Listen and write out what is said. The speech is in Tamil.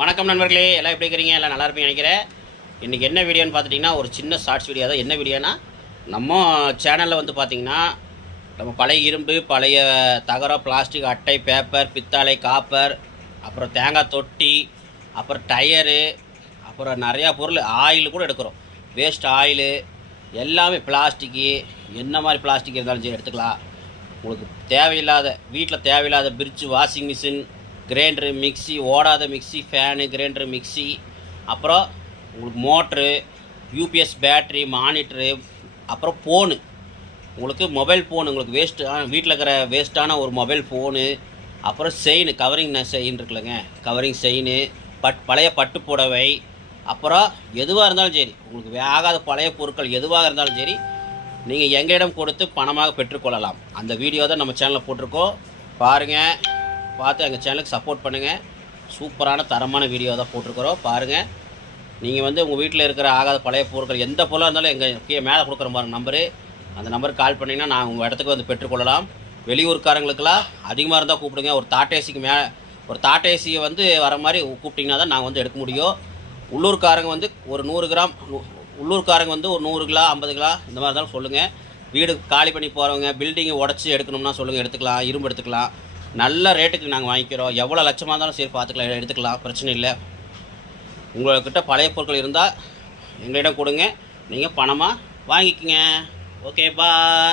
வணக்கம் நண்பர்களே, எல்லாம் எப்படி இருக்கிறீங்க? எல்லாம் நல்லா இருப்பீங்க நினைக்கிறேன். இன்றைக்கி என்ன வீடியோன்னு பார்த்துட்டிங்கன்னா, ஒரு சின்ன ஷார்ட்ஸ் வீடியோ தான். என்ன வீடியோனா, நம்ம சேனலில் வந்து பார்த்திங்கன்னா, நம்ம பழைய இரும்பு, பழைய தகரம், பிளாஸ்டிக், அட்டை, பேப்பர், பித்தளை, காப்பர், அப்புறம் தேங்காய் தொட்டி, அப்புறம் டயரு, அப்புறம் நிறையா பொருள், ஆயில் கூட எடுக்கிறோம். வேஸ்ட் ஆயிலு எல்லாமே பிளாஸ்டிக்கு, என்ன மாதிரி பிளாஸ்டிக் இருந்தாலும் சரி எடுத்துக்கலாம். உங்களுக்கு தேவையில்லாத வீட்டில் தேவையில்லாத fridge, washing machine, grinder, mixie, ஓடாத மிக்சி, ஃபேனு, கிரைண்டரு, மிக்சி, அப்புறம் உங்களுக்கு மோட்ரு, யூபிஎஸ் பேட்ரி, மானிட்ரு, அப்புறம் ஃபோனு, உங்களுக்கு மொபைல் ஃபோனு, உங்களுக்கு வீட்டில் இருக்கிற வேஸ்ட்டான ஒரு மொபைல் ஃபோனு, அப்புறம் செயின், கவரிங் செயின் இருக்குல்லங்க, கவரிங் செயின், பழைய பட்டு புடவை, அப்புறம் எதுவாக இருந்தாலும் சரி, உங்களுக்கு வேகாத பழைய பொருட்கள் எதுவாக இருந்தாலும் சரி, நீங்கள் எங்களிடம் கொடுத்து பணமாக பெற்றுக்கொள்ளலாம். அந்த வீடியோ தான் நம்ம சேனலில் போட்டிருக்கோம். பாருங்கள், பார்த்து எங்கள் சேனலுக்கு சப்போர்ட் பண்ணுங்கள். சூப்பரான தரமான வீடியோ தான் போட்டிருக்கிறோம். பாருங்கள், நீங்கள் உங்கள் வீட்டில் இருக்கிற ஆகாத பழைய பொருட்கள் எந்த பொருளாக இருந்தாலும் எங்கள் மேலே கொடுக்குற பாருங்கள் நம்பரு, அந்த நம்பருக்கு கால் பண்ணிங்கன்னா நான் உங்கள் இடத்துக்கு பெற்றுக்கொள்ளலாம். வெளியூர்காரங்களுக்கெல்லாம் அதிகமாக இருந்தால் கூப்பிடுங்க. ஒரு தாட்டேசியை வர மாதிரி கூப்பிட்டிங்கன்னா தான் நாங்கள் எடுக்க முடியும். உள்ளூர்காரங்க ஒரு 100 கிராம், உள்ளூர்காரங்க ஒரு 100 கிலோ, 50 கிலோ இந்த மாதிரி இருந்தாலும் சொல்லுங்கள். வீடு காலி பண்ணி போகிறவங்க, பில்டிங்கை உடச்சி எடுக்கணும்னா சொல்லுங்கள், எடுத்துக்கலாம். இரும்பு எடுத்துக்கலாம். நல்ல ரேட்டுக்கு நாங்கள் வாங்கிக்கிறோம். எவ்வளோ லட்சமாக இருந்தாலும் சரி பார்த்துக்கலாம், எடுத்துக்கலாம், பிரச்சனை இல்லை. உங்கள்கிட்ட பழைய பொருட்கள் இருந்தால் எங்களிடம் கொடுங்க, நீங்கள் பணமாக வாங்கிக்கோங்க. ஓகே, பாய்.